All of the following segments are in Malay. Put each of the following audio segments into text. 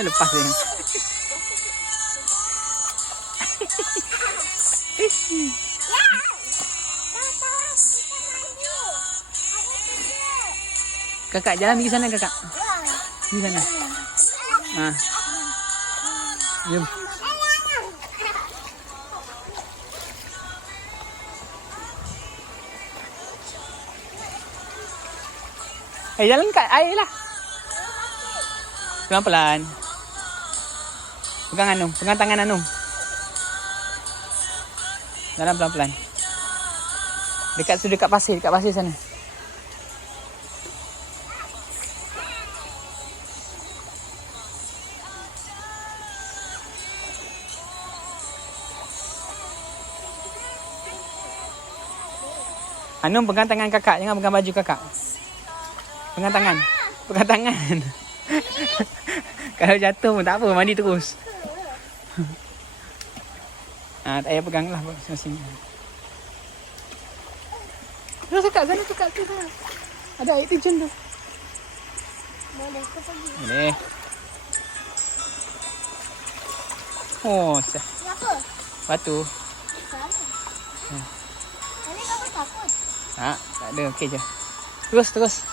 Lepas dia. Kakak jalan pergi sana kakak. Pergi sana. Ah. Jom. Jalan kat air lah. Pelan-pelan. Pegang Anum, pegang tangan Anum. Jalan pelan-pelan. Dekat pasir sana. Anum pegang tangan kakak, jangan pegang baju kakak. Pegang tangan. Kalau jatuh pun tak apa, mandi terus. Tak payah pegang lah masing-masing. Terus kakak sana. Ada air terjun tu. Boleh ke pergi? Boleh. Oh, Kenapa? batu. Sana. Tadi kamu takut? Tak ada, okey je. Terus.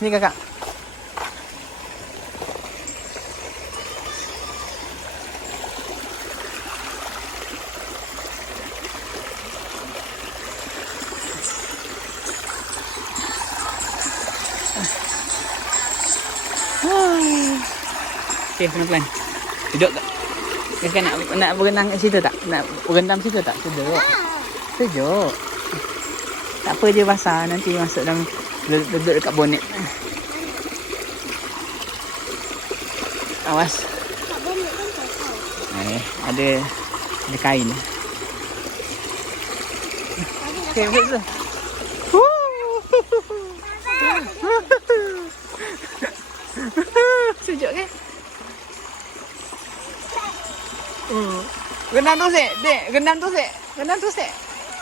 Sini kakak. Okey, pelan-pelan. Duduk tak? Kakak nak berenang kat situ tak? Nak berendam situ tak? Sejuk. Tak apa je basah, nanti masuk dalam duduk dekat bonet. Awas. Tak boleh kan kau. Ada kain. Okey, betul. Sejuk kan? Rendam tu sek.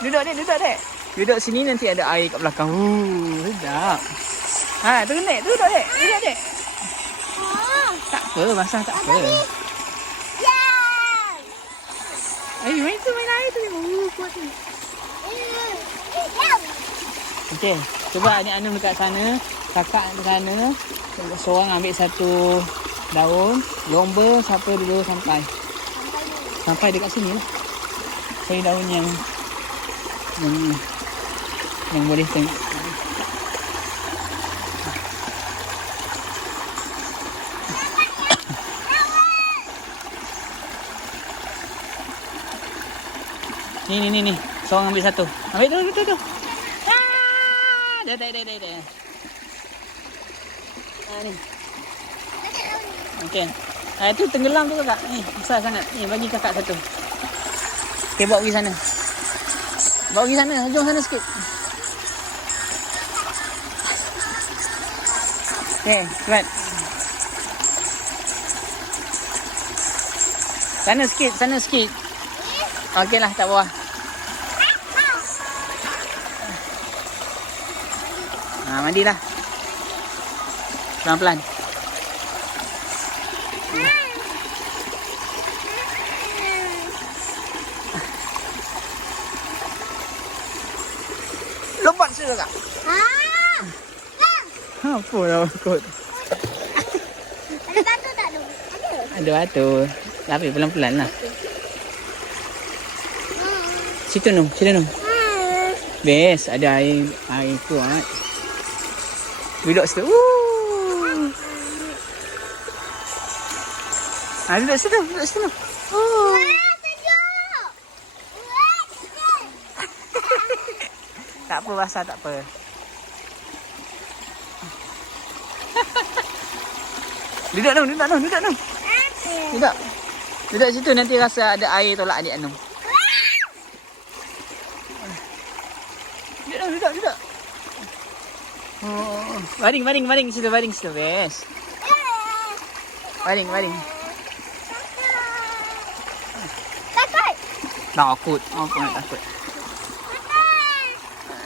Duduk dek. Duduk sini nanti ada air kat belakang. Sedap. Turun dek. Duduk dek. Tak apa, basah tak apa. Main air tu. Kuat tu. Okey, cuba adik Anum dekat sana, kakak dekat sana. Seorang ambil satu daun, lomba siapa dulu sampai dekat sini lah. Cari daun yang boleh tengok. Ni. Seorang ambil satu. Ambil tu. Dah. Ni. Okey. Itu tenggelam tu kakak. Ni, besar sangat. Ni, bagi kakak satu. Okey, bawa pergi sana. Jom sana sikit. Okey, cepat. Sana sikit. Okeylah, tak apa. Mandilah. Pelan-pelan. Lompat sudah kak. Apa dah takut? Ada batu tak tu? Ada batu. Tapi pelan-pelan lah. Situ Num. Best, ada air kuat. Duduk situ. Duduk situ. Sejuk. Tak apa, basah tak apa. Duduk Num. Duduk situ, nanti rasa ada air tolak adik Anum. Duduk. Baring situ, best. Baring. Takut. Apa nak takut?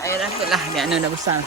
Ayah takut lah, dia Anum dah besar.